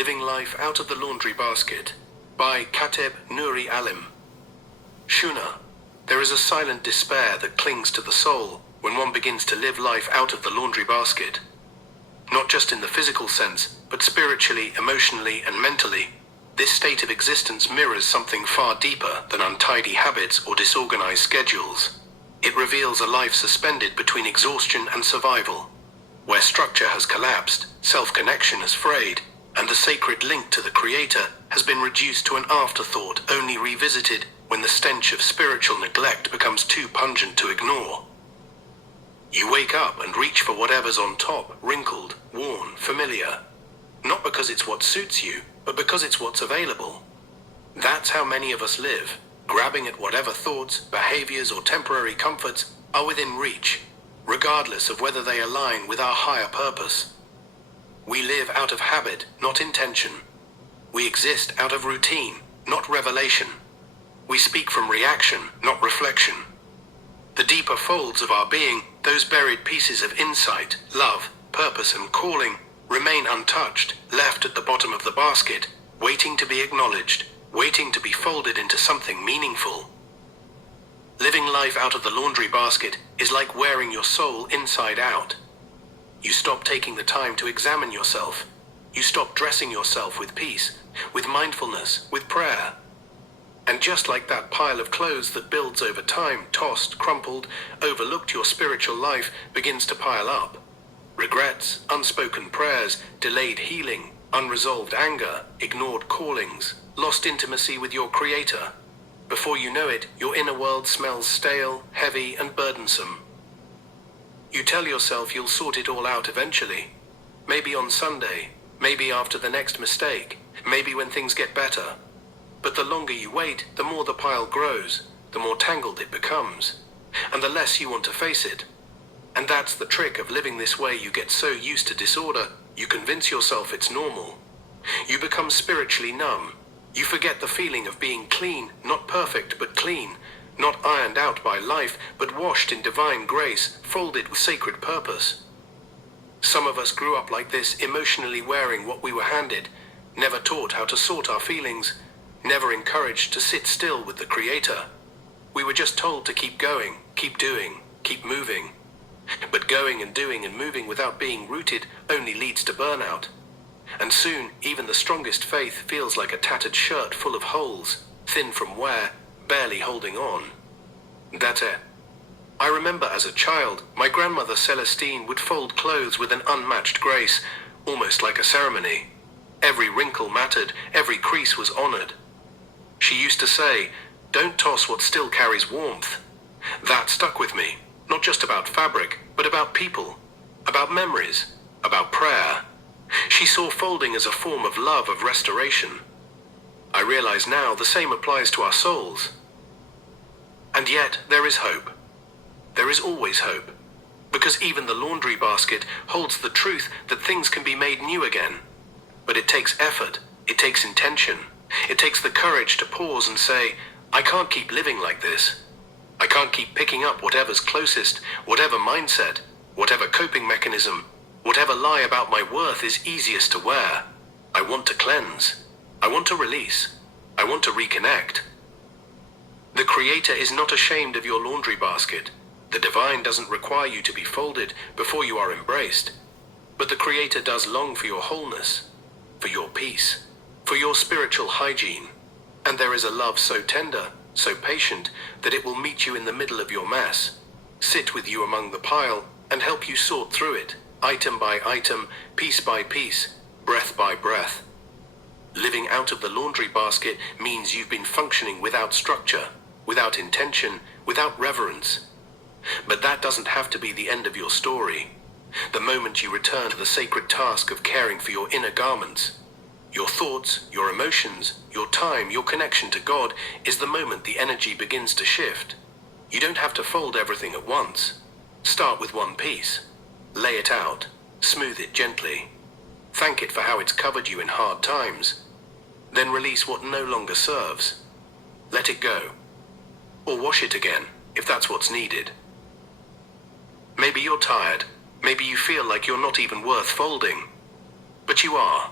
Living Life Out of the Laundry Basket by Kateb Nuri Alim. Shuna. There is a silent despair that clings to the soul when one begins to live life out of the laundry basket. Not just in the physical sense, but spiritually, emotionally, and mentally. This state of existence mirrors something far deeper than untidy habits or disorganized schedules. It reveals a life suspended between exhaustion and survival, where structure has collapsed, self-connection has frayed, and the sacred link to the Creator has been reduced to an afterthought only revisited when the stench of spiritual neglect becomes too pungent to ignore. You wake up and reach for whatever's on top, wrinkled, worn, familiar. Not because it's what suits you, but because it's what's available. That's how many of us live, grabbing at whatever thoughts, behaviors, or temporary comforts are within reach, regardless of whether they align with our higher purpose. We live out of habit, not intention. We exist out of routine, not revelation. We speak from reaction, not reflection. The deeper folds of our being, those buried pieces of insight, love, purpose, and calling, remain untouched, left at the bottom of the basket, waiting to be acknowledged, waiting to be folded into something meaningful. Living life out of the laundry basket is like wearing your soul inside out. You stop taking the time to examine yourself. You stop dressing yourself with peace, with mindfulness, with prayer. And just like that pile of clothes that builds over time, tossed, crumpled, overlooked, your spiritual life begins to pile up. Regrets, unspoken prayers, delayed healing, unresolved anger, ignored callings, lost intimacy with your Creator. Before you know it, your inner world smells stale, heavy, and burdensome. You tell yourself you'll sort it all out eventually. Maybe on Sunday, maybe after the next mistake, maybe when things get better. But the longer you wait, the more the pile grows, the more tangled it becomes, and the less you want to face it. And that's the trick of living this way. You get so used to disorder, you convince yourself it's normal. You become spiritually numb. You forget the feeling of being clean, not perfect, but clean. Not ironed out by life, but washed in divine grace, folded with sacred purpose. Some of us grew up like this, emotionally wearing what we were handed, never taught how to sort our feelings, never encouraged to sit still with the Creator. We were just told to keep going, keep doing, keep moving. But going and doing and moving without being rooted only leads to burnout. And soon, even the strongest faith feels like a tattered shirt full of holes, thin from wear, barely holding on. That's it. I remember as a child, my grandmother Celestine would fold clothes with an unmatched grace, almost like a ceremony. Every wrinkle mattered, every crease was honored. She used to say, "Don't toss what still carries warmth." That stuck with me, not just about fabric, but about people, about memories, about prayer. She saw folding as a form of love, of restoration. I realize now the same applies to our souls. And yet, there is hope. There is always hope. Because even the laundry basket holds the truth that things can be made new again. But it takes effort. It takes intention. It takes the courage to pause and say, I can't keep living like this. I can't keep picking up whatever's closest, whatever mindset, whatever coping mechanism, whatever lie about my worth is easiest to wear. I want to cleanse. I want to release. I want to reconnect. The Creator is not ashamed of your laundry basket. The divine doesn't require you to be folded before you are embraced. But the Creator does long for your wholeness, for your peace, for your spiritual hygiene. And there is a love so tender, so patient, that it will meet you in the middle of your mess, sit with you among the pile, and help you sort through it, item by item, piece by piece, breath by breath. Living out of the laundry basket means you've been functioning without structure, without intention, without reverence. But that doesn't have to be the end of your story. The moment you return to the sacred task of caring for your inner garments, your thoughts, your emotions, your time, your connection to God, is the moment the energy begins to shift. You don't have to fold everything at once. Start with one piece. Lay it out. Smooth it gently. Thank it for how it's covered you in hard times. Then release what no longer serves. Let it go. Or wash it again, if that's what's needed. Maybe you're tired. Maybe you feel like you're not even worth folding. But you are.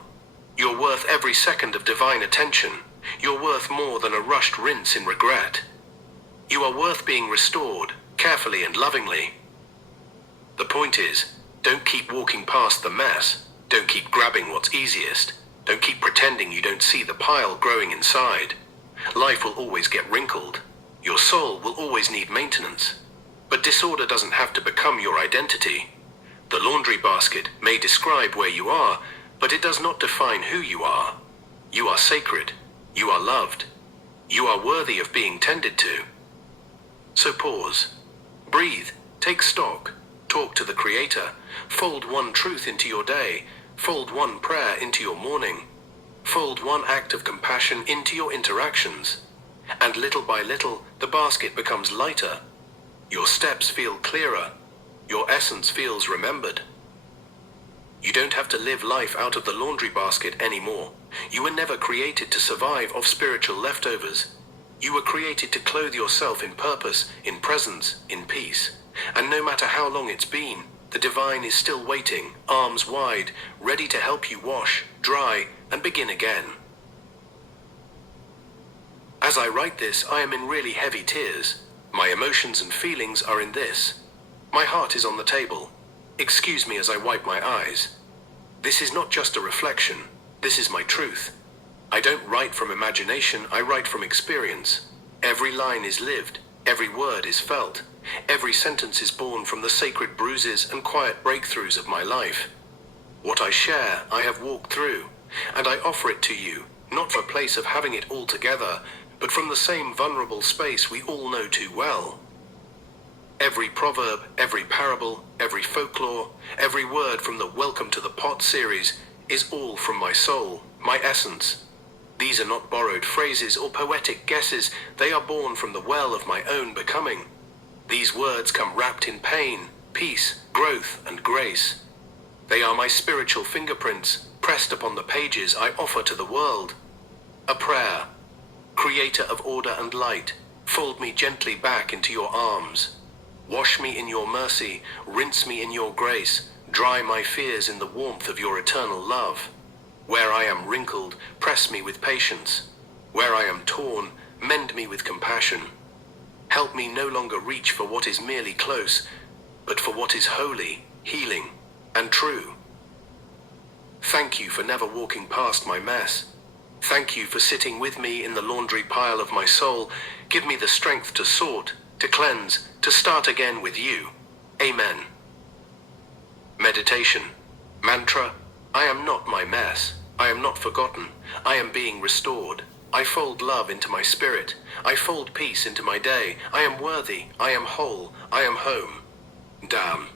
You're worth every second of divine attention. You're worth more than a rushed rinse in regret. You are worth being restored, carefully and lovingly. The point is, don't keep walking past the mess. Don't keep grabbing what's easiest. Don't keep pretending you don't see the pile growing inside. Life will always get wrinkled. Your soul will always need maintenance. But disorder doesn't have to become your identity. The laundry basket may describe where you are, but it does not define who you are. You are sacred. You are loved. You are worthy of being tended to. So pause. Breathe. Take stock. Talk to the Creator. Fold one truth into your day. Fold one prayer into your morning. Fold one act of compassion into your interactions. And little by little, the basket becomes lighter. Your steps feel clearer. Your essence feels remembered. You don't have to live life out of the laundry basket anymore. You were never created to survive off spiritual leftovers. You were created to clothe yourself in purpose, in presence, in peace. And no matter how long it's been, the divine is still waiting, arms wide, ready to help you wash, dry, and begin again. As I write this, I am in really heavy tears. My emotions and feelings are in this. My heart is on the table. Excuse me as I wipe my eyes. This is not just a reflection. This is my truth. I don't write from imagination, I write from experience. Every line is lived. Every word is felt. Every sentence is born from the sacred bruises and quiet breakthroughs of my life. What I share, I have walked through, and I offer it to you, not for a place of having it all together, but from the same vulnerable space we all know too well. Every proverb, every parable, every folklore, every word from the Welcome to the Pot series is all from my soul, my essence. These are not borrowed phrases or poetic guesses, they are born from the well of my own becoming. These words come wrapped in pain, peace, growth, and grace. They are my spiritual fingerprints, pressed upon the pages I offer to the world. A prayer. Creator of order and light, fold me gently back into your arms. Wash me in your mercy, rinse me in your grace, dry my fears in the warmth of your eternal love. Where I am wrinkled, press me with patience. Where I am torn, mend me with compassion. Help me no longer reach for what is merely close, but for what is holy, healing, and true. Thank you for never walking past my mess. Thank you for sitting with me in the laundry pile of my soul. Give me the strength to sort, to cleanse, to start again with you. Amen. Meditation. Mantra. I am not my mess. I am not forgotten. I am being restored. I fold love into my spirit. I fold peace into my day. I am worthy. I am whole. I am home. Damn,